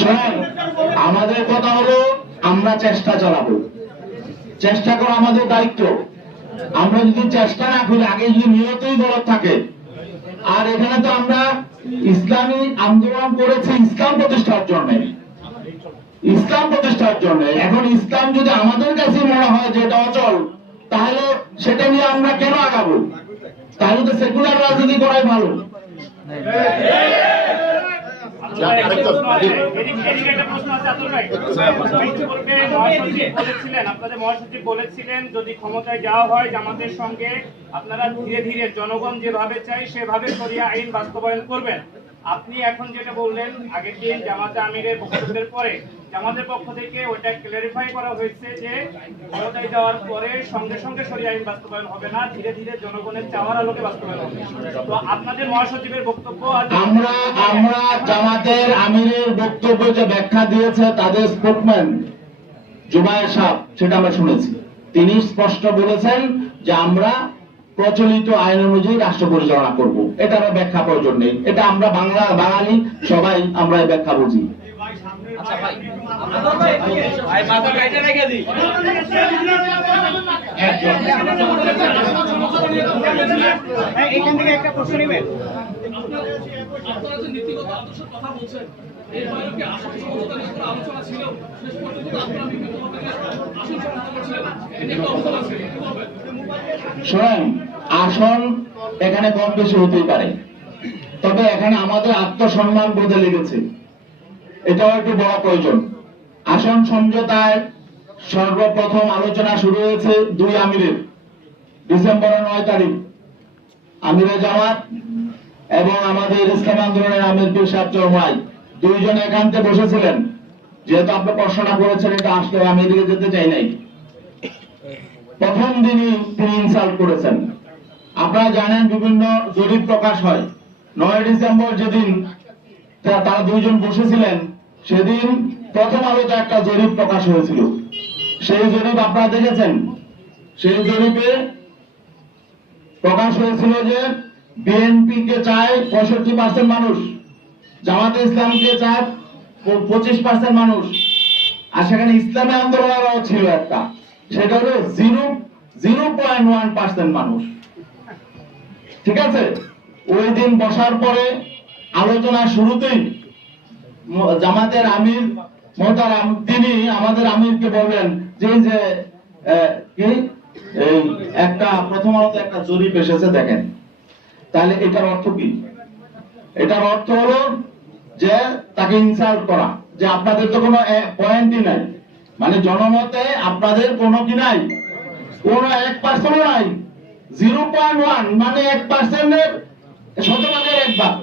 শোনেন, আমাদের কথা হলো আমরা চেষ্টা চালাবো, চেষ্টা করা আমাদের দায়িত্ব। আমরা যদি চেষ্টা না করি, আগে যদি নিয়তই গলত থাকে, আর এখানে তো আমরা ইসলামী আন্দোলন করেছি ইসলাম প্রতিষ্ঠার জন্য, ইসলাম প্রতিষ্ঠার জন্য। এখন ইসলাম যদি আমাদের কাছে মনে হয় যে এটা অচল, তাহলে সেটা নিয়ে আমরা কেন আগাবো? তাহলে তো সেকুলার রাজনীতি করাই ভালো। আপনাদের মহাসচিব বলেছিলেন যদি ক্ষমতায় যাওয়া হয় জামাতের সঙ্গে আপনারা ধীরে ধীরে জনগণ যেভাবে চাই সেভাবে শরিয়া আইন বাস্তবায়ন করবেন। আপনি এখন যেটা বললেন আগের দিন জামাতে আমিরের বক্তব্যের পরে জামাতের পক্ষ থেকে ওটা ক্লারিফাই করা হয়েছে যে ক্ষমতায় যাওয়ার পরে সঙ্গে সঙ্গে শরিয়া আইন বাস্তবায়ন হবে না, ধীরে ধীরে জনগণের চাওয়ার আলোকে বাস্তবায়ন হবে। তো আপনাদের মহাসচিবের বক্তব্য, আমরা জামাতের আমিরের বক্তব্য যে ব্যাখ্যা দিয়েছে তাদের স্পোকম্যান জুবায়ের সাহেব, সেটা আমরা শুনেছি। তিনি স্পষ্ট বলেছেন যে আমরা প্রচলিত আইন অনুযায়ী রাষ্ট্র পরিচালনা করব, এটার ব্যাখ্যা প্রয়োজন নেই। এটা আমরা বাঙালি সবাই আমরা এই ব্যাখ্যা বুঝি। এখান থেকে একটা প্রশ্ন নেবেন। শোনেন, আসন এখানে কম বেশি হতেই পারে, তবে এখানে আমাদের আত্মসম্মান বোধে লেগেছে, এটাও একটু বড় প্রয়োজন। আসন সমঝোতায় সর্বপ্রথম আলোচনা শুরু হয়েছে 2 আমিরের, ডিসেম্বরের 9 তারিখ আমিরে জামাত এবং আমাদের ইসলাম আন্দোলনের আমির পীর সাহেব চরমাই দুইজনে একান্তে বসেছিলেন। যেহেতু আপনি প্রশ্নটা করেছেন, এটা আসলে আমি এদিকে যেতে চাই নাই। প্রথম দিনই তিনি ইনসাল্ট করেছেন। আপনারা জানেন বিভিন্ন জরিপ প্রকাশ হয়। 9 ডিসেম্বর যেদিন তারা দুইজন বসেছিলেন, সেদিন প্রথম আলোতে একটা জরিপ প্রকাশ হয়েছিল। সেই জরিপ আপনারা দেখেছেন। সেই জরিপে প্রকাশ হয়েছিল যে বিএনপি কে চায় 65% মানুষ, জামাতে ইসলামকে চায় 25% মানুষ, আর সেখানে ইসলামী আন্দোলনেরও ছিল একটা, সেটা হলো 0.1% মানুষ। ঠিক আছে, ওই দিন বসার পরে আলোচনা শুরুতেই জামাতের আমির মোহতারাম তিনি আমাদের আমিরকে বললেন যে একটা প্রথম আলোতে একটা জরিপ এসেছে দেখেন। তাহলে এটার অর্থ কি? এটার অর্থ হলো যে তাকে ইনসাল্ট করা, যে আপনাদের তো কোনো পয়েন্টই নাই, মানে জনমতে আপনাদের কোনো কি নাই, কোনো 1% নাই। 0.1 মানে 1% এর শতভাগের 1 ভাগ।